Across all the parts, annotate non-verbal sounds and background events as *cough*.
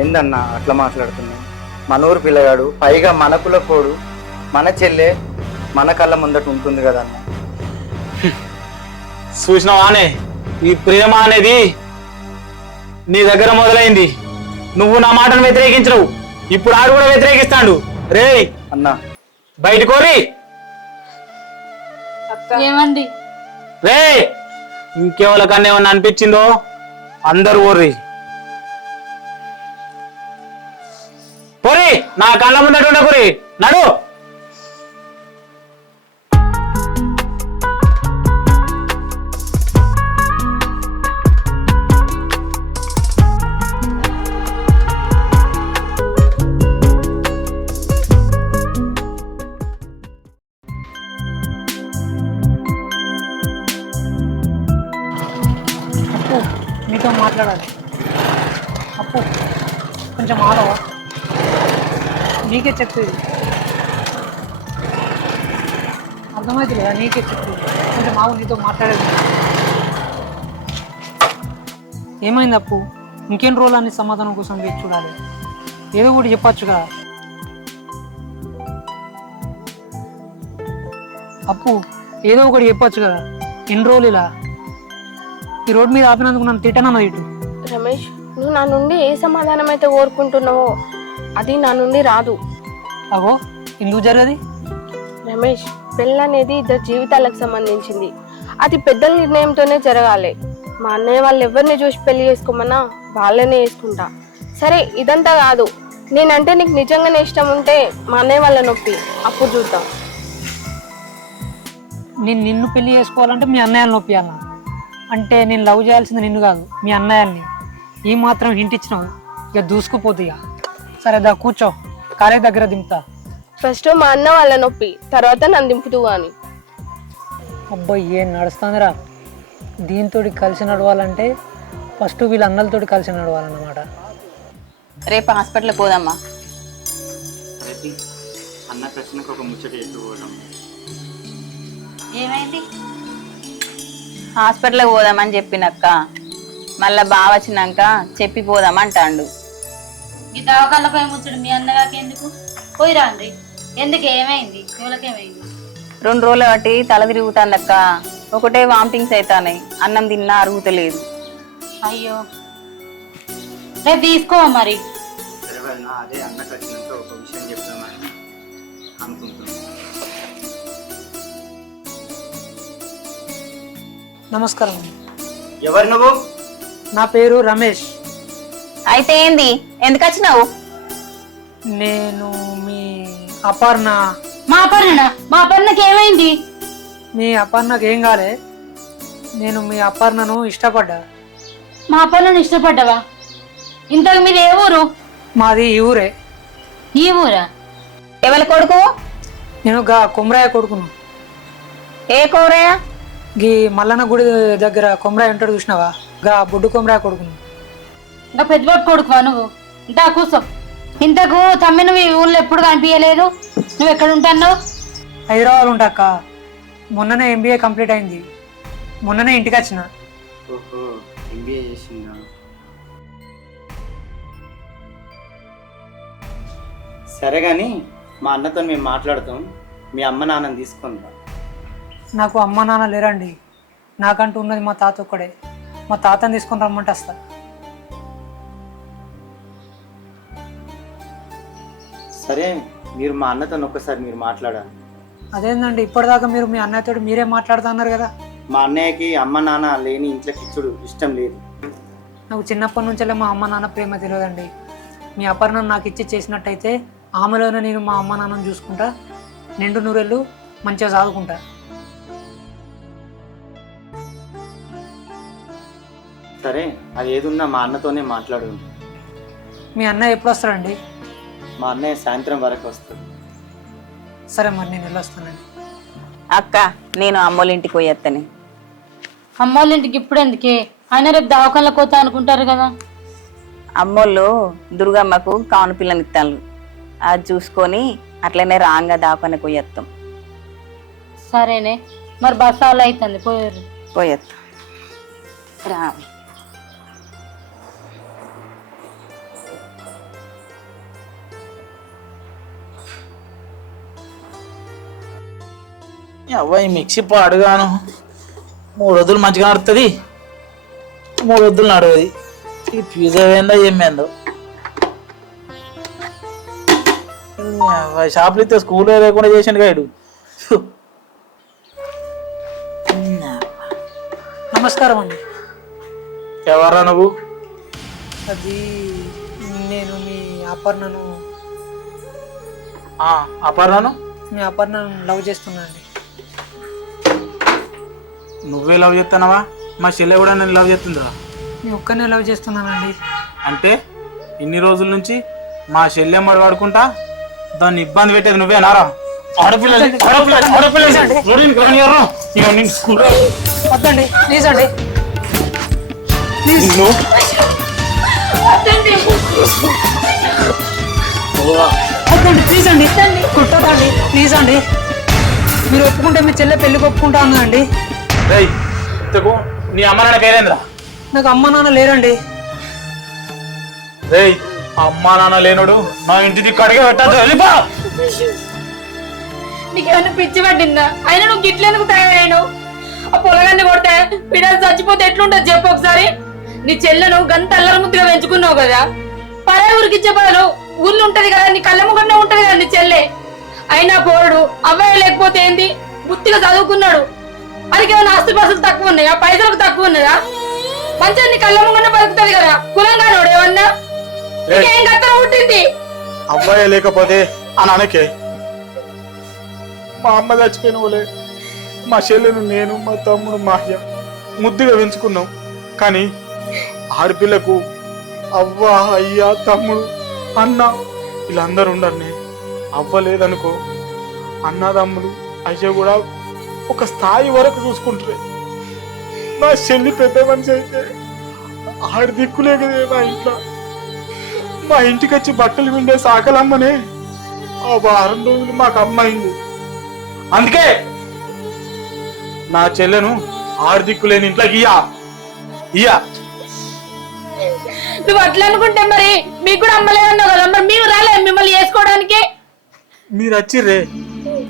ఏందన్నా అట్లా మాట్లాడుతున్నావు? మనూరు పిల్లగాడు పైగా మన కుల కోడు మన చెల్లె మన కళ్ళ ముందట ఉంటుంది కదన్న. చూసినావానే ఈ ప్రేమ అనేది నీ దగ్గర మొదలైంది. నువ్వు నా మాటను వ్యతిరేకించవు ఇప్పుడు ఆడు కూడా వ్యతిరేకిస్తాడు. రే అన్న. బయట కోరి ఏమండి? రే ఇంకెవరికన్నా ఏమన్నా అనిపించిందో అందరు ఓర్రి. నా కళ్ళ ముందట గురి. నడు. అప్పు నీతో మాట్లాడాలి. అప్పు కొంచెం ఆడవా నీకే చెప్పేది. అర్థమైతే లేదా నీకే చెప్పేది. కొంచెం మావు నీతో మాట్లాడేది. ఏమైంది అప్పు? ఇంకేం రోజులు అన్ని సమాధానం కోసం వేచి చూడాలి? ఏదో ఒకటి చెప్పచ్చు కదా. అప్పు ఏదో ఒకటి చెప్పొచ్చు కదా. ఎన్ని రోజులు ఇలా? ఈ రోడ్ మీద ఆపినందుకు నన్ను తిట్టనన్నా ఇటు. రమేష్ నువ్వు నా నుండి ఏ సమాధానం అయితే కోరుకుంటున్నావో అది నా నుండి రాదు. అగో ఎందుకు జరగది? రమేష్ పెళ్ళి అనేది ఇద్దరు జీవితాలకు సంబంధించింది. అది పెద్దల నిర్ణయంతోనే జరగాలి. మా అన్నయ్య వాళ్ళు ఎవరిని చూసి పెళ్ళి చేసుకోమన్నా వాళ్ళనే చేసుకుంటా సరే ఇదంతా కాదు. నేనంటే నీకు నిజంగానే ఇష్టం ఉంటే మా అన్నయ్య వాళ్ళ నొప్పి. అప్పుడు చూద్దాం. నేను నిన్ను పెళ్ళి చేసుకోవాలంటే మీ అన్నయ్యని నొప్పియాల అంటే నేను లవ్ చేయాల్సింది నిన్ను కాదు మీ అన్నయ్యల్ని ఈ మాత్రం హింట్ ఇచ్చినావు. ఇక దూసుకుపోతు ఇక. సరే దా కూర్చో. కాలేజ్ దగ్గర దింపుతా. ఫస్ట్ మా అన్న వాళ్ళ నొప్పి తర్వాత నన్ను దింపుతూ అని అబ్బాయి ఏం నడుస్తుందిరా. దీంతో కలిసి నడవాలంటే ఫస్ట్ వీళ్ళ అన్నలతోటి కలిసి నడవాలన్నమాట. రేపు హాస్పిటల్కి పోదమ్మా అన్న వచ్చినాక ఒక ముచ్చట ఏమైంది? హాస్పిటల్కి పోదామని చెప్పినక్క. మళ్ళా బావ వచ్చినాక చెప్పి పోదామంటాండు. ఈ దవాఖానపై ముచ్చడు మీ అన్నగాకి ఎందుకు? పోయి రాండి. ఎందుకు ఏమైంది? ఎవరికేమైంది? రెండు రోజులు బట్టి తల తిరుగుతాందక్క. ఒకటే వామిటింగ్స్ అవుతాయి అన్నం తిన్నా అరుగుతలేదు. అయ్యో. రేపు తీసుకో మరి? సరే వదిన, అదే అన్నకు వచ్చినాక ఒక విషయం చెప్తామని అనుకుంటున్నాను నమస్కారం. ఎవరు నువ్వు? నా పేరు రమేష్. అయితే ఏంది? ఎందుకు వచ్చినావు? నేను మీ అపర్ణ. మా పర్ణ మా పర్ణకి ఏమైంది? మీ అపర్ణకు ఏం కాలే. నేను మీ అపర్ణను ఇష్టపడ్డా. మా పర్ణను ఇష్టపడ్డావా? ఇంతకు మీరు ఏ ఊరు? మాది ఈ ఊరే. ఈ ఊరా? ఎవరి కొడుకు? నేను గా కొమరాయ కొడుకును. ఏ కోరయ్య గీ మల్లన్న గుడి దగ్గర కొమరాయ ఉంటాడు చూసినావా? గా బొడ్డు కొమరాయ కొడుకును. ఇంకా పెద్దవాడు కొడుకువా నువ్వు? ఇంతా కూర్చో. ఇంతకు తమ్మి నువ్వు ఈ ఊళ్ళో ఎప్పుడు కనిపించలేదు? నువ్వు ఎక్కడ ఉంటాన్నావు? హైదరాబాద్ ఉంటాక మొన్ననే ఎంబీఏ కంప్లీట్ అయింది. మొన్ననే ఇంటికి వచ్చిన. ఓహో ఎంబీఏ చేసిందా? సరే కానీ మా అన్నతో మేము మాట్లాడతాం. మీ అమ్మ నాన్నని తీసుకొని రా. నాకు అమ్మ నాన్న లేరండి. నాకంటూ ఉన్నది మా తాత ఒక్కడే. మా తాతని తీసుకొని రమ్మంటే వస్తా. సరే మీరు మా అన్నతో ఒక్కసారి మీరు మాట్లాడాలి. అదేందండి ఇప్పటిదాకా మీరు మీ అన్నయ్యతో మీరే మాట్లాడుతున్నారు కదా. మా అన్నయ్యకి అమ్మ నాన్న లేని ఇంట్లో కిచ్చుడు ఇష్టం లేదు. నాకు చిన్నప్పటి నుంచెల్లే మా అమ్మ నాన్న ప్రేమ తెలియదండి. మీ అపర్ణను నాకు ఇచ్చి చేసినట్టయితే ఆమెలోనే నేను మా అమ్మ నాన్నను చూసుకుంటా నిండు నూరెళ్ళు మంచిగా చదువుకుంటా. సరే అది ఏదున్నా మా అన్నతోనే మాట్లాడు మీ అన్నయ్య ఎప్పుడు వస్తాడండి? మా అన్నయ్య సాయంత్రం వరకు వస్తుంది. సరే మరి నేను వెళ్ళొస్తానండి. అక్క నేను అమ్మోళ్ళ ఇంటికి పోయేత్తని అమ్మోళ్ళ ఇంటికి ఇప్పుడు ఎందుకే? ఆయన రేపు దవాఖానలో పోతా అనుకుంటారు కదా. అమ్మోళ్ళు దుర్గమ్మకు కాను పిల్లని ఇస్తాను అది చూసుకొని అట్లనే రాంగా దాపనకు పోయేస్తాం సరేనే. మరి బస్సు అవుతుంది పోయారు పోయేస్తాం రా. అవ్వ ఈ మిక్సీ పాడుగాను. మూడు వద్దులు మంచిగా నడుతుంది మూడు వద్దులు నడవది. ఈ పిజ్జా ఏందో ఏమేందో షాపులు ఇస్తే స్కూల్లో లేకుండా చేసిండు గైడు నమస్కారం అండి. ఎవరా నువ్వు? అది నేను మీ అపర్ణను. అపర్ణను? మీ అపర్ణను లవ్ చేస్తున్నా అండి. నువ్వే లవ్ చేస్తున్నావా మా చెల్లె కూడా నేను లవ్ చేస్తుందా మీ ఒక్కనే లవ్ చేస్తున్నానండి. అంటే ఇన్ని రోజుల నుంచి మా చెల్లెమ్మడు వాడుకుంటా దాన్ని ఇబ్బంది పెట్టేది నువ్వేనారా? ఆడపిల్లలు వద్దండి ప్లీజ్ అండి. వద్దండి. ప్లీజ్ అండి. కుట్టదండి ప్లీజ్ అండి. మీరు ఒప్పుకుంటే మీ చెల్లె పెళ్ళికి ఒప్పుకుంటా అన్నా అండి రేయ్ ఇంతకు నీ అమ్మ నాన్న పేరేంద్రా? నాకు అమ్మ నాన్న లేరండి. రేయ్ అమ్మా నాన్న లేనుడు నా ఇంటి దిక్కు అడిగే పెట్టద్దు. వెళ్ళిపో నీకేమైనా పిచ్చి పట్టిందా? అయినా నువ్వు గిట్లెందుకు తయారైనావు ఆ పొలగాన్ని కొడితే పిడలు చచ్చిపోతే ఎట్లుంటది చెప్పు ఒకసారి? నీ చెల్లెను గంత అల్లరి ముద్దుగా పెంచుకున్నావు కదా? పరే ఊరికి ఇచ్చే బదులు ఊర్లో ఉంటది కదా నీ కళ్ళ ముఖంలో ఉంటది కదా నీ చెల్లె? అయినా పోరుడు అబ్బాయి లేకపోతే ఏంది? బుద్ధిగా చదువుకున్నాడు. అదికి ఏమైనా ఆస్తి పాస్తులు తక్కువ ఉన్నాయా? పైసలకు తక్కువ ఉన్నదా? మంచిగా నీ కళ్ళ ముఖంలో బతుకుతుంది కదా? కులంగా ఏమన్నా గత్తరం పుట్టింది? అబ్బాయి లేకపోతే అని అనకే. మా అమ్మ చచ్చిపోయిన వాళ్ళే మా చెల్లెను నేను మా తమ్ముడు మాహ్య ముద్దుగా పెంచుకున్నాం. కానీ ఆడపిల్లకు అవ్వ అయ్య తమ్ముడు అన్న వీళ్ళందరూ ఉండరు అవ్వ లేదనుకో అన్న తమ్ముడు అయ్య కూడా ఒక స్థాయి వరకు చూసుకుంటారు మా చెల్లి పెద్ద మనిషి అయితే ఆడి దిక్కులే కదే మా ఇంట్లో. మా ఇంటికి వచ్చి బట్టలు విండే సాకలమ్మనే ఆ వారం రోజులు మాకు అమ్మాయింది. అందుకే నా చెల్లెను ఆరు దిక్కులేని ఇంట్లోకి ఇయ్యా. ఇయ్యా. నువ్వు అట్లా అనుకుంటే మరి మీకు కూడా అమ్మలేదన్నావు కదా మరి మేము రాలేదు మిమ్మల్ని వేసుకోవడానికి. మీరు వచ్చిర్రే.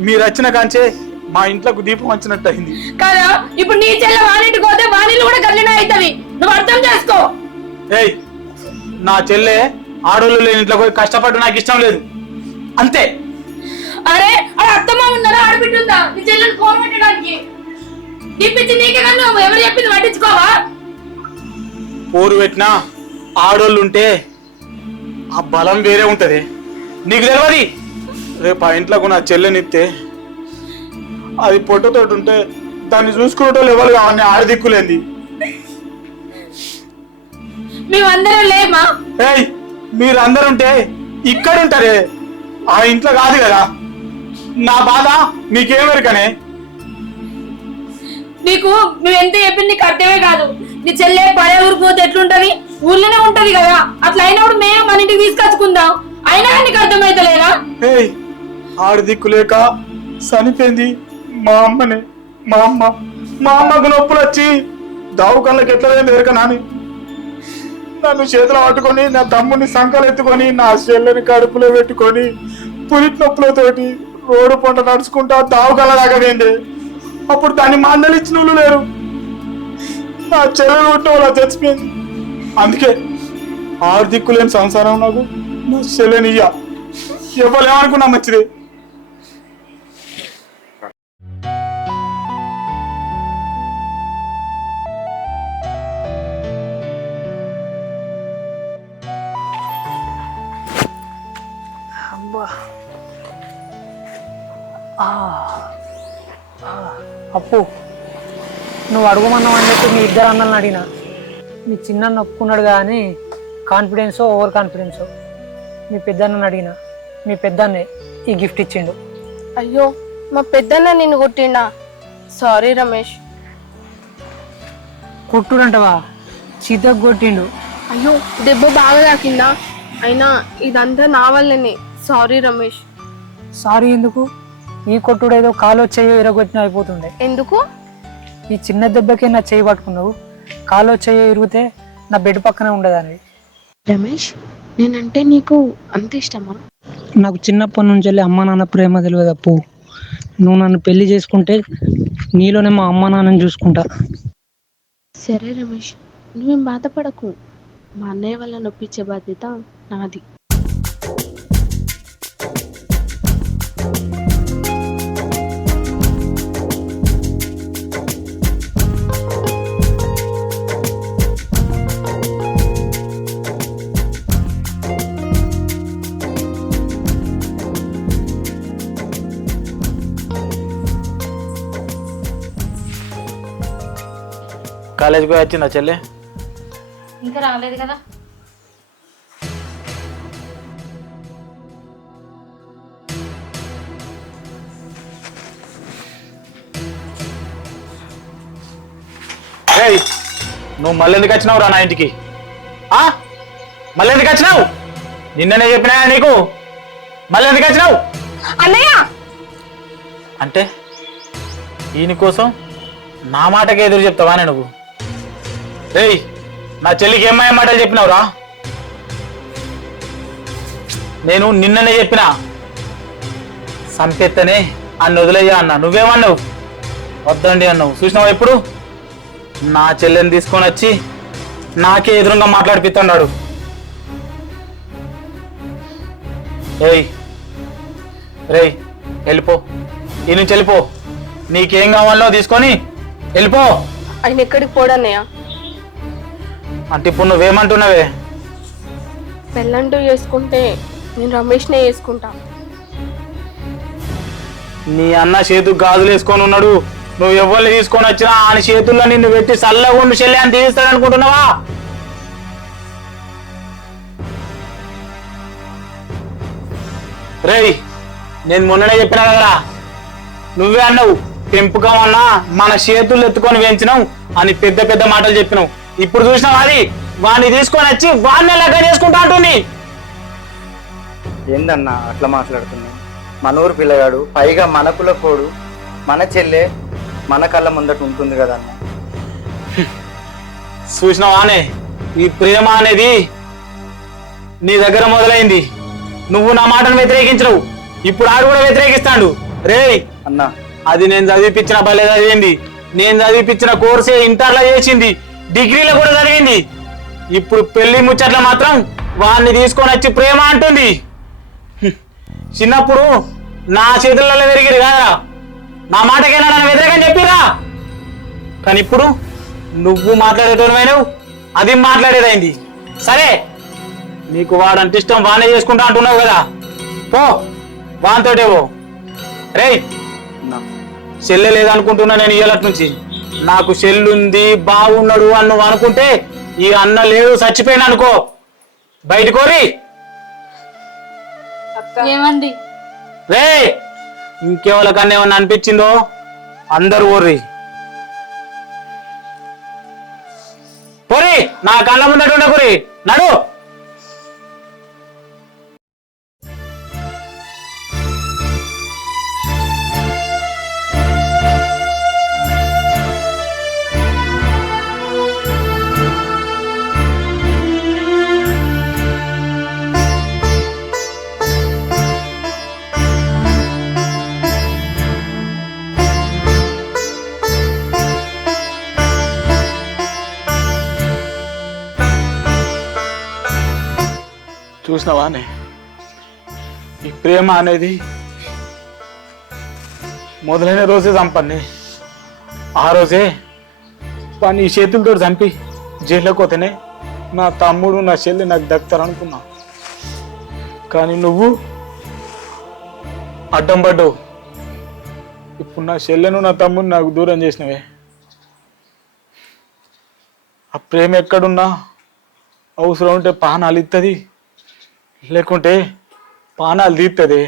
మీరు వచ్చిన కాంచే మా ఇంట్లోకి దీపం వచ్చినట్టు అయింది. కదా? ఇప్పుడు నీ చెల్లె వానింటికి పోతే వాణిలు కూడా గల్లిన అవుతుంది నువ్వు అర్థం చేసుకో. ఏయ్ నా చెల్లె ఆడోళ్ళు లేని ఇంట్లో పోయి కష్టపడ్డు నాకు ఇష్టం లేదు. అంతే. అరే అది అత్తమ్మ ఉన్నారా? ఆడబిడ్డ ఉందా? నీ చెల్లెని నీ పిచ్చి నీకే కానీ నువ్వు? ఎవరు చెప్పింది పట్టించుకోవా? పోరు పెట్టినా ఆడోళ్ళు ఉంటే ఆ బలం వేరే ఉంటది. నీకు తెలియదు రేపు ఆ ఇంట్లోకి నా చెల్లెనిస్తే అది పొట్టతోటి ఉంటే దాన్ని చూసుకునేటోళ్ళు ఎవరు కావాలి ఆడదిక్కులేంది. మేమందరం లేమా? ఏయ్ మీరందరూ ఉంటే ఇక్కడ ఉంటారే ఆ ఇంట్లో కాదు కదా. నా బాధ మీకేమెరకనే నీకు నువ్వు ఎంత చెప్పింది నీకు అర్థమే కాదు. నీ చెల్లె పడే ఊరికి పోతే ఎట్లుంటది? ఊర్లోనే ఉంటది కదా. అట్లా అయినప్పుడు మేము మన ఇంటికి తీసుకొచ్చుకుందాం. అయినా నీకు అర్థమైతలేదా? ఏయ్ ఆడి దిక్కు లేక చనిపోయింది. మా అమ్మని మా అమ్మ మా అమ్మకు నొప్పులు వచ్చి దావుకళ్ళకి ఎట్లా ఎరకనాని నన్ను చేతులు పట్టుకొని నా తమ్ముని సంకలు ఎత్తుకొని నా చెల్లెని కడుపులో పెట్టుకొని పులిట్ నొప్పులతోటి రోడ్డు పంట నడుచుకుంటా దావుకళ్ళ దాకా పోయింది. అప్పుడు దాన్ని మందలిచ్చిన వాళ్ళు లేరు. నా చెల్లెలు పుట్టిన వాళ్ళు చచ్చిపోయింది. అందుకే ఆరు దిక్కులేని సంసారం నాకు నా చెల్లెని ఇయ్య. ఎవరు మంచిది. అప్పు. నువ్వు అడుగుమన్నావు అని చెప్పి మీ ఇద్దరు అన్నల్ని అడిగిన. మీ చిన్న ఒప్పుకున్నాడు కానీ కాన్ఫిడెన్సో ఓవర్ కాన్ఫిడెన్సో మీ పెద్దన్నని అడిగిన. మీ పెద్దన్నే ఈ గిఫ్ట్ ఇచ్చిండు. అయ్యో మా పెద్దన్న నిన్ను కొట్టిండా? సారీ రమేష్. కొట్టుడంటవా? చితకు కొట్టిండు అయ్యో దెబ్బ బాగా తాకిందా? అయినా ఇదంతా నా వల్లనే. సారీ రమేష్ సారీ ఎందుకు? ఈ కొట్టుడు ఏదో కాలు వచ్చాయో ఇరగొట్టిన అయిపోతుండే. ఎందుకు? ఈ చిన్న దెబ్బకే నా చేయి పట్టుకున్నావు. కాలు వచ్చాయో ఇరిగితే నా బెడ్ పక్కనే ఉండదని రమేష్ నేనంటే నీకు అంత ఇష్టమా? నాకు చిన్నప్పటి నుంచి వెళ్ళి అమ్మ నాన్న ప్రేమ తెలియదు అప్పు నువ్వు నన్ను పెళ్ళి చేసుకుంటే నీలోనే మా అమ్మ నాన్నని చూసుకుంటా. సరే రమేష్ నువ్వేం బాధపడకు. మా అన్నయ్య వల్ల నొప్పించే బాధ్యత నాది. కాలేజీకి వచ్చిందా చెల్లె? ఇంకా రాలేదు కదా. నువ్వు మళ్ళీ ఎందుకు వచ్చినావు రా నా ఇంటికి? ఆ? మళ్ళీ ఎందుకు వచ్చినావు? నిన్ననే చెప్పినా నీకు. మళ్ళీ ఎందుకు వచ్చినావు? అన్నయ్య! అంటే ఈయన కోసం నా మాటకే ఎదురు చెప్తావానే నువ్వు? రేయ్ నా చెల్లికి ఏమయ్యే మాటలు చెప్పినావురా? నేను నిన్ననే చెప్పిన. సంపెత్తనే అన్న వదిలేయ్యా అన్న. నువ్వేమన్నావు? వద్దండి అన్నావు. చూసినావా ఎప్పుడు? నా చెల్లెని తీసుకొని వచ్చి నాకే ఎదురుగా మాట్లాడిపిస్తున్నాడు ఏయ్ రేయ్ వెళ్ళిపో. ఈ నుంచి వెళ్ళిపో. నీకేం కావాలో తీసుకొని వెళ్ళిపో. ఆయన ఎక్కడికి పోడన్నయ్య? అంటే ఇప్పుడు నువ్వేమంటున్నావే? పెళ్ళంటూ చేసుకుంటే నేను రమేష్నే చేసుకుంటా. నీ అన్న చేతుకు గాజులు వేసుకొని ఉన్నాడు. నువ్వు ఎవరిని తీసుకొని వచ్చినా ఆయన చేతుల్లో నిన్ను పెట్టి చల్లగా చెల్లి అని తీస్తాడు అనుకుంటున్నావా రే నేను మొన్ననే చెప్పినా కదరా. నువ్వే అన్నావు పెంపకం అన్నా మన చేతులు ఎత్తుకొని పెంచినావు అని పెద్ద పెద్ద మాటలు చెప్పినావు. ఇప్పుడు చూసినావు అది? వాడిని తీసుకొని వచ్చి వాడిని లెక్క చేసుకుంటా అంటుంది. ఏందన్నా అట్లా మాట్లాడుతున్నావు? మనూరు పిల్లగాడు పైగా మన కులకోడు మన చెల్లె మన కళ్ళ ముందట ఉంటుంది కదన్న *laughs* చూసినావానే ఈ ప్రేమ అనేది నీ దగ్గర మొదలైంది. నువ్వు నా మాటను వ్యతిరేకించవు ఇప్పుడు ఆడు కూడా వ్యతిరేకిస్తాడు. రే! అన్నా. అది నేను చదివిపించిన భలే చదివింది. నేను చదివిపించిన కోర్సే ఇంటర్లో చేసింది. డిగ్రీలో కూడా చదివింది. ఇప్పుడు పెళ్ళి ముచ్చట్ల మాత్రం వాడిని తీసుకొని వచ్చి ప్రేమ అంటుంది. *laughs* చిన్నప్పుడు నా చేతులలో పెరిగిరు కదా నా మాటకైనా నన్ను వ్యతిరేకం చెప్పిరా? కానీ ఇప్పుడు నువ్వు మాట్లాడేటోనివైనవు అది మాట్లాడేదైంది. సరే నీకు వాడంటే ఇష్టం వానే చేసుకుంటా అంటున్నావు కదా. పో వానితోటే పో. రేయ్ అన్నా చెల్లె లేదనుకుంటున్నా నేను ఇయ్యాలటి నుంచి నాకు చెల్లుంది బాగున్నాడు అని నువ్వు అనుకుంటే ఈ అన్న లేడు చచ్చిపోయినా అనుకో. బయట కోరి ఏమంది రే ఇంకెవరికన్నా ఏమన్నా అనిపించిందో అందరు ఓర్రి పోరి నా కళ్ళ ముందట కురి నడు. చూసినవానే ఈ ప్రేమ అనేది మొదలైన రోజే చంపండి. ఆ రోజే పని ఈ చేతులతో చంపి జైల్లోకి పోతేనే నా తమ్ముడు నా చెల్లి నాకు దక్కుతారు అనుకున్నా కానీ నువ్వు అడ్డం పడ్డావు. ఇప్పుడు నా చెల్లెను నా తమ్ముడు నాకు దూరం చేసినవే. ఆ ప్రేమ ఎక్కడున్నా అవసరం ఉంటే పానాలు ఇస్తుంది లేకుంటే పానాలు తీస్తుంది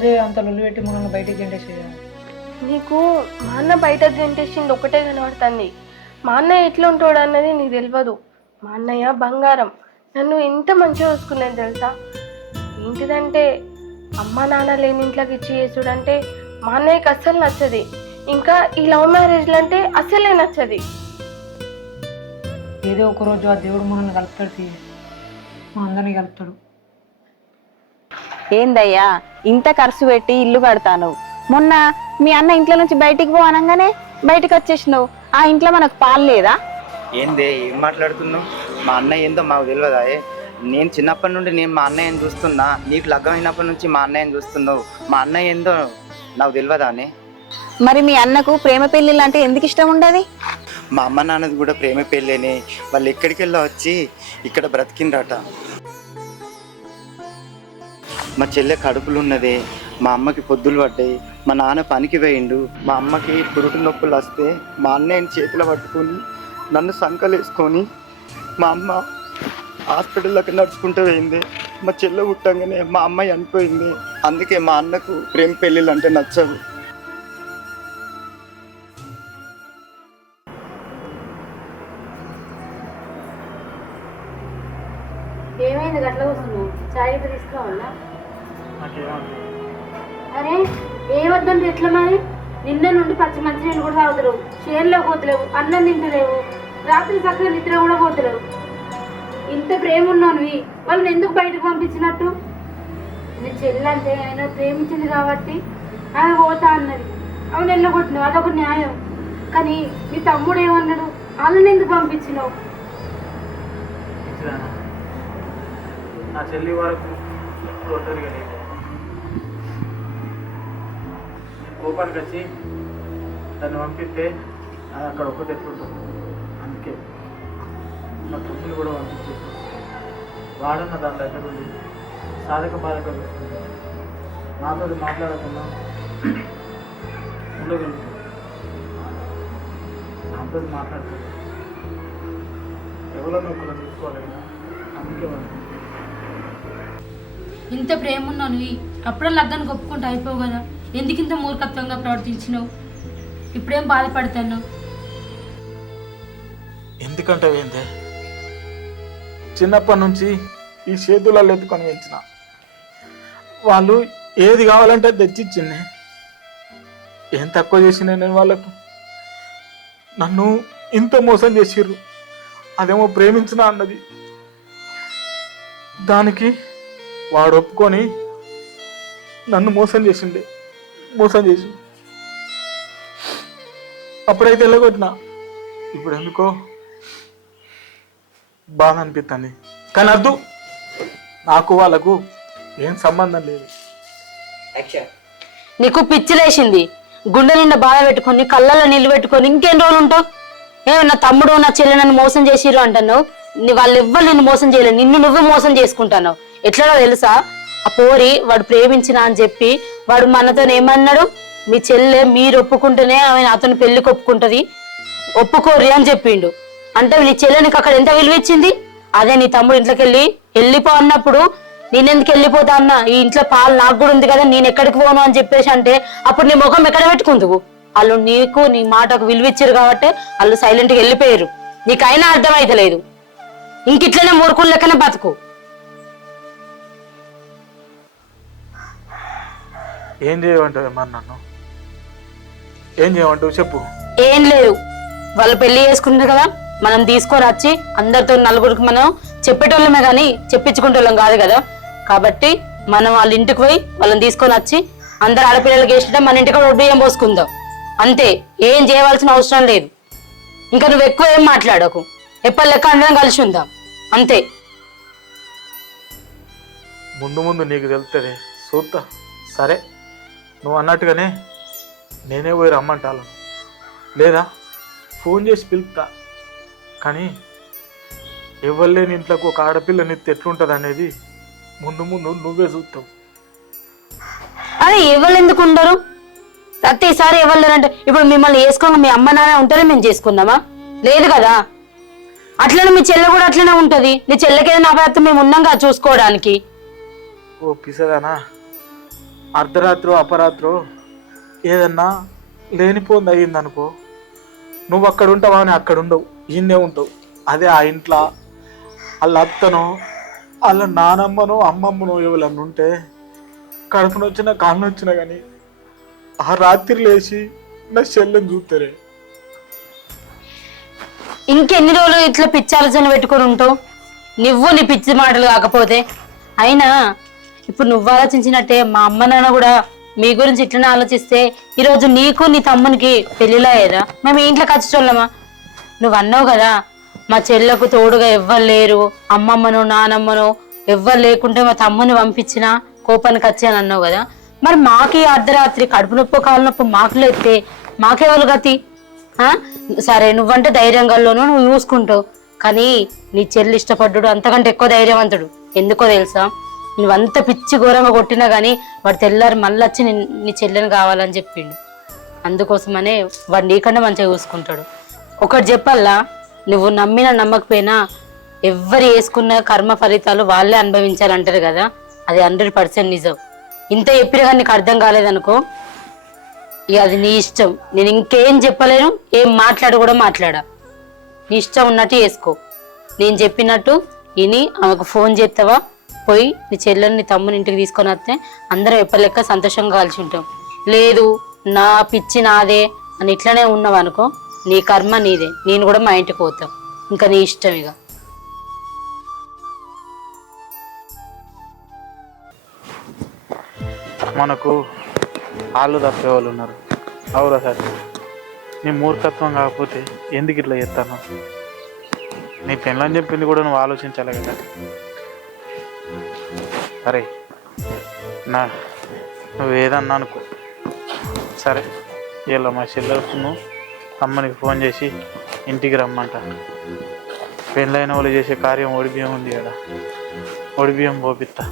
రోజే అంత లొల్లి పెట్టి మనల్ని బయటికి గెంటేసేయాలి నీకు మా అన్న బయటకు గంటేసింది ఒకటే కనబడుతుంది. మా అన్నయ్య ఎట్లా ఉంటాడు అన్నది నీకు తెలియదు మా అన్నయ్య బంగారం. నన్ను ఎంత మంచిగా చూసుకునేది తెలుసా? ఏంటిదంటే అమ్మ నాన్న లేని ఇంట్లోకి ఇచ్చి చేసుడంటే మా అన్నయ్యకి అస్సలు నచ్చది. ఇంకా ఈ లవ్ మ్యారేజ్లు అంటే అస్సలే నచ్చది. ఏదో ఒక రోజు ఆ దేవుడు మనల్ని కలుపుతాడు మా అందరినీ కలుపుతాడు. ఏందయ్యా ఇంత ఖర్చు పెట్టి ఇల్లు కడతాను మొన్న మీ అన్న ఇంట్లో నుంచి బయటికి పో అనగానే బయటకు వచ్చేసినావు. ఆ ఇంట్లో మనకు పాలు లేదా? ఏందే ఏం మాట్లాడుతున్నావు? మా అన్నయ్య ఏందో మాకు తెలియదా? నేను చిన్నప్పటి నుండి నేను మా అన్నయ్యని చూస్తున్నా. నీకు లగ్గం అయినప్పటి నుంచి మా అన్నయ్యని చూస్తున్నావు. మా అన్నయ్య ఏందో నాకు తెలియదా అనే మరి మీ అన్నకు ప్రేమ పెళ్ళిళ్ళు అంటే ఎందుకు ఇష్టం ఉండదు? మా అమ్మ నాన్నది కూడా ప్రేమ పెళ్ళేనే. వాళ్ళు ఎక్కడికి వెళ్ళి వచ్చి ఇక్కడ బ్రతికిండ్రట. మా చెల్లె కడుపులు ఉన్నదే మా అమ్మకి పొద్దులు పడ్డాయి మా నాన్న పనికి పోయిండు. మా అమ్మకి పురుగు నొప్పులు వస్తే మా అన్నయ్యని చేతిలో పట్టుకొని నన్ను సంకలేసుకొని మా అమ్మ హాస్పిటల్లోకి నడుచుకుంటూ పోయింది. మా చెల్లె పుట్టంగానే మా అమ్మాయి చనిపోయింది. అందుకే మా అన్నకు ప్రేమ పెళ్ళిళ్ళు అంటే నచ్చవు. ఏమైంది? గట్ల కూర్చున్నావు. చాయ్ తీసుకురావాలా? అరే ఏమొద్దంటే ఎట్లా మరి? నిన్న నుండి పచ్చి మంచి నీళ్ళు కూడా తాగుతలేవు. షేర్లో పోతలేవు. అన్నం తింటలేవు. రాత్రి చక్కగా నిద్ర కూడా పోతలేవు. ఇంత ప్రేమ ఉన్నాను వాళ్ళని ఎందుకు బయటకు పంపించినట్టు? నీ చెల్లంటే ఆయన ప్రేమించింది కాబట్టి ఆమె పోతా అన్నది. అవును వెళ్ళగొట్టినావు అదొక న్యాయం. కానీ నీ తమ్ముడు ఏమన్నాడు? వాళ్ళని ఎందుకు పంపించినావు? నా చెల్లి వరకు ఎప్పుడు ఒంటరిగా లేదు నేను కోపానికి వచ్చి దాన్ని పంపిస్తే అది అక్కడ ఒకటి ఎట్లుంటుంది అందుకే. మా తమ్ముడు కూడా పంపించేసి వాడన్న దాని దగ్గర ఉంది? సాధక బాధక నాతో మాట్లాడకుండా ఉండగలుగుతుంది నాతో మాట్లాడుతుంది ఎవరో ఒకరు తీసుకోవాలైనా అందుకే ఇంత ప్రేమ ఉన్నాను అప్పుడే లగ్గానికి ఒప్పుకుంటే అయిపోవు కదా. ఎందుకింత మూర్ఖత్వంగా ప్రవర్తించినావు? ఇప్పుడేం బాధపడుతున్నావు ఎందుకంటే ఏందే? చిన్నప్పటి నుంచి ఈ చేతులలో ఎత్తుకొని పెంచిన. వాళ్ళు ఏది కావాలంటే తెచ్చిచ్చింది. ఏం తక్కువ చేసిన నేను వాళ్ళకు? నన్ను ఇంత మోసం చేసిర్రు. అదేమో ప్రేమించిన అన్నది. దానికి వాడు ఒప్పుకొని నన్ను మోసం చేసిండే. మోసం చేసి. అప్పుడైతే వెళ్ళగొట్టినా. ఇప్పుడు ఎందుకో? బాధ అనిపిస్తుంది కానీ అద్దు నాకు వాళ్ళకు ఏం సంబంధం లేదు. నీకు పిచ్చిలేసింది గుండె నిండా బాధ పెట్టుకొని కళ్ళల్లో నీళ్ళు పెట్టుకొని ఇంకెన్ని రోజులు ఉంటావు? ఏమో నా తమ్ముడు నా చెల్లె నన్ను మోసం చేసిర్రు అంటున్నావు? నీ వాళ్ళు ఎవ్వరు నిన్ను మోసం చేయలేదు నిన్ను నువ్వు మోసం చేసుకుంటున్నావు. ఎట్లనో తెలుసా? ఆ పోరి వాడు ప్రేమించిన అని చెప్పి వాడు మనతో ఏమన్నాడు? మీ చెల్లె మీరు ఒప్పుకుంటేనే ఆమె అతను పెళ్ళికి ఒప్పుకుంటది. ఒప్పుకోరి అని చెప్పిండు. అంటే నీ చెల్లెనికి అక్కడ ఎంత విలువ ఇచ్చింది? అదే నీ తమ్ముడు ఇంట్లోకి వెళ్ళి వెళ్ళిపో అన్నప్పుడు నేనెందుకు వెళ్ళిపోతా అన్న? ఈ ఇంట్లో పాలు నాకు కూడా ఉంది కదా నేను ఎక్కడికి పోను అని చెప్పేసి అంటే అప్పుడు నీ ముఖం ఎక్కడ పెట్టుకుందువు? వాళ్ళు నీకు నీ మాటకు విలువ ఇచ్చారు కాబట్టి వాళ్ళు సైలెంట్గా వెళ్ళిపోయారు. నీకైనా అర్థమైతలేదు. ఇంకిట్లనే మూర్ఖుల లెక్కనే బతుకు. ఏం చేయమంటావు నన్ను? ఏం చేయమంటావు చెప్పు. ఏం లేదు. వాళ్ళు పెళ్ళి చేసుకుంటారు కదా మనం తీసుకొని వచ్చి అందరితో నలుగురికి మనం చెప్పేటోళ్ళమే కానీ చెప్పించుకుంటోళ్ళం కాదు కదా. కాబట్టి మనం వాళ్ళ ఇంటికి పోయి వాళ్ళని తీసుకొని వచ్చి అందరు ఆడపిల్లలకి వేసినట్టు మన ఇంటికి కూడా బియ్యం పోసుకుందాం. అంతే ఏం చేయవలసిన అవసరం లేదు. ఇంకా నువ్వు ఎక్కువ ఏం మాట్లాడకు. ఎప్పటి లెక్క అందరం కలిసి ఉందాం. అంతే. ముందు ముందు నీకు తెలుస్తుంది చూస్తా సరే. నువ్వు అన్నట్టుగానే నేనే పోయి రమ్మంటాను. లేదా ఫోన్ చేసి పిలుపుతా. కానీ ఎవరు ఇంట్లోకి ఒక ఆడపిల్లని ఎట్లుంటుంది అనేది ముందు ముందు నువ్వే చూస్తావు. అరే ఎవరు ఎందుకు ఉండరు? ప్రతిసారి ఎవరు లేరంటే ఇప్పుడు మిమ్మల్ని వేసుకోగా మీ అమ్మ నాన్న ఉంటేనే మేము చేసుకుందామా? లేదు కదా? అట్లనే మీ చెల్లె కూడా అట్లనే ఉంటది. నీ చెల్లెకి ఏదైనా అపరాధం మేము ఉన్నాం కదా చూసుకోవడానికి. ఓ పిసదానా అర్ధరాత్రో అపరాత్రో ఏదన్నా లేనిపోంది అయ్యింది అనుకో నువ్వు అక్కడ ఉంటావా అని అక్కడ ఉండవు ఈయన్నే ఉంటావు. అదే ఆ ఇంట్లో వాళ్ళ అత్తనో వాళ్ళ నానమ్మనో అమ్మమ్మనో ఎవరన్నా ఉంటే కడుపున వచ్చినా కాళ్ళు వచ్చినా కానీ ఆ రాత్రి లేచి నా చెల్లెని చూస్తారే ఇంకెన్ని రోజులు ఇట్లా పిచ్చి ఆలోచన పెట్టుకొని ఉంటావు? నువ్వు నీ పిచ్చి మాటలు కాకపోతే. అయినా ఇప్పుడు నువ్వు ఆలోచించినట్టే మా అమ్మ నాన్న కూడా మీ గురించి ఇట్లనే ఆలోచిస్తే ఈరోజు నీకు నీ తమ్మునికి పెళ్ళిలా అయ్యేదా మేము ఇంట్లో ఖచ్చితోళ్ళమా నువ్వు అన్నావు కదా మా చెల్లెకు తోడుగా ఎవ్వరు లేరు అమ్మమ్మను నానమ్మను ఎవ్వరు లేకుంటే మా తమ్ముని పంపించిన కోపానికి వచ్చి అని అన్నావు కదా. మరి మాకే అర్ధరాత్రి కడుపు నొప్పి కాలు నొప్పి మాకు లేస్తే మాకెవరు గతి సరే నువ్వంటే ధైర్యంగాల్లోనూ నువ్వు చూసుకుంటావు. కానీ నీ చెల్లి ఇష్టపడ్డాడు అంతకంటే ఎక్కువ ధైర్యవంతుడు. ఎందుకో తెలుసా? నువ్వంత పిచ్చి ఘోరంగా కొట్టినా కానీ వాడు తెల్లారి మళ్ళీ వచ్చి నీ- చెల్లెని కావాలని చెప్పిండు. అందుకోసమనే వాడు నీకంటే మంచిగా చూసుకుంటాడు. ఒకటి చెప్పాలా? నువ్వు నమ్మిన నమ్మకపోయినా ఎవ్వరు వేసుకున్న కర్మ ఫలితాలు వాళ్ళే అనుభవించాలంటారు కదా? అది హండ్రెడ్ పర్సెంట్ నిజం. ఇంత చెప్పినా కానీ నీకు అర్థం కాలేదనుకో ఇక అది నీ ఇష్టం. నేను ఇంకేం చెప్పలేను ఏం మాట్లాడు కూడా మాట్లాడా. నీ ఇష్టం ఉన్నట్టు వేసుకో నేను చెప్పినట్టు విని ఆమెకు ఫోన్ చేస్తావా పోయి నీ చెల్లెని నీ తమ్ముని ఇంటికి తీసుకొని వస్తే అందరం ఎప్పటిలెక్క సంతోషంగా కలిసి ఉంటాం. లేదు నా పిచ్చి నాదే అని ఇట్లనే ఉన్నావు అనుకో నీ కర్మ నీదే. నేను కూడా మా ఇంటికి పోతాం. ఇంకా నీ ఇష్టం ఇక. మనకు వాళ్ళు తప్పేవాళ్ళు ఉన్నారు. అవురా సార్ నీ మూర్ఖత్వం కాకపోతే ఎందుకు ఇట్లా చేస్తాను? నీ పెళ్ళని చెప్పింది కూడా నువ్వు ఆలోచించాలి కదా. సరే. నా నువ్వు ఏదన్నా అనుకో. సరే. ఇలా మా చెల్లెలకు అమ్మనికి ఫోన్ చేసి ఇంటికి రమ్మంట. పెళ్ళైన వాళ్ళు చేసే కార్యం ఒడిబియ్యం ఉంది కదా. ఒడిబియ్యం పోపిస్తా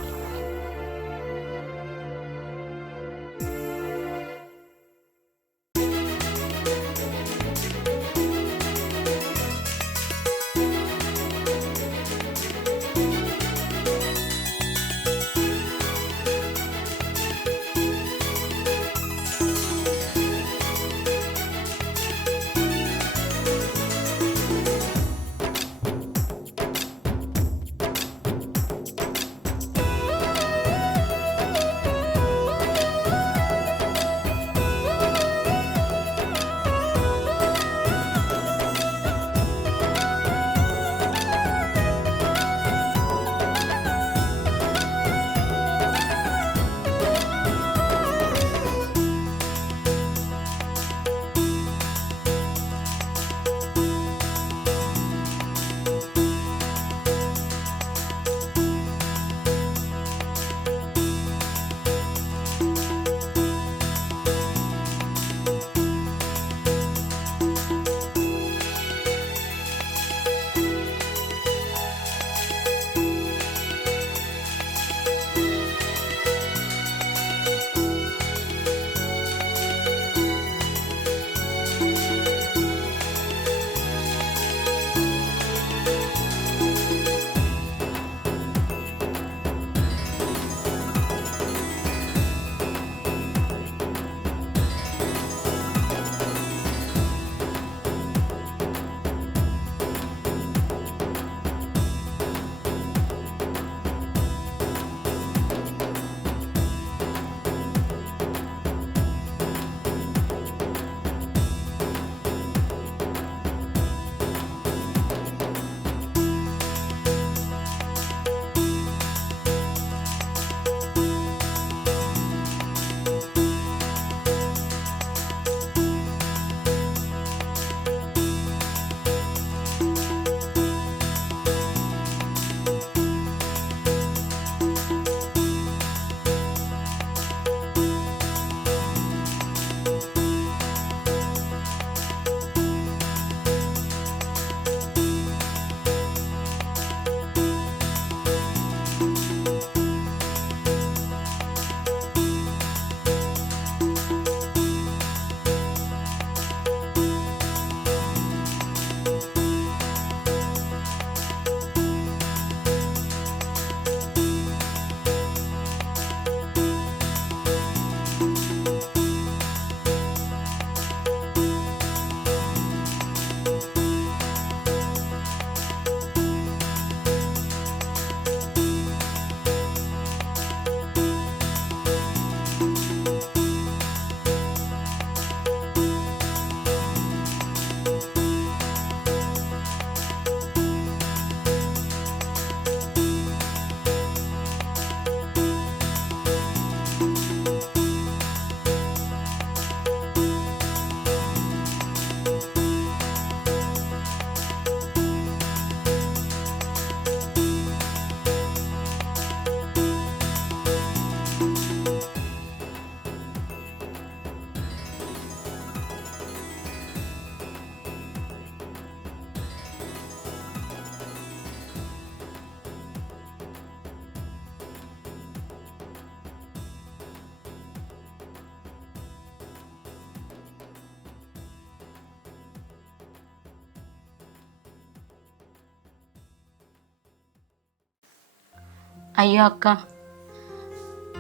అయ్యో అక్క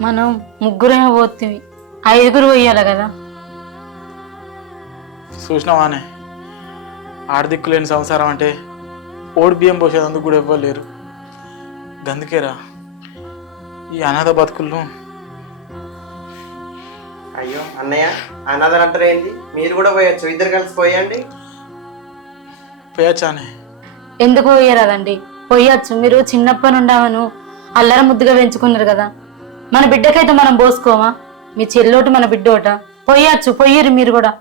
మనం ముగ్గురేమో పోతుంది ఐదుగురు పోయాలి కదా? చూసినావానే ఆర్థిక లేని సంసారం అంటే ఓడి బియ్యం పోసేందుకు కూడా ఇవ్వలేరు గందుకేరా ఈ అనాథ బతుకుల్లో అయ్యో అన్నయ్య అనాథలు అంటారు ఏంటి? మీరు కూడా పోయొచ్చు. ఇద్దరు కలిసి పోయండి. పోయచ్చానే ఎందుకు పోయారండి పోయొచ్చు. మీరు చిన్నప్పటి నుండామను అల్లర ముద్దుగా పెంచుకున్నారు కదా. మన బిడ్డకైతే మనం పోసుకోమా? మీ చెల్లోటి మన బిడ్డోట. పోయొచ్చు పోయారు మీరు కూడా.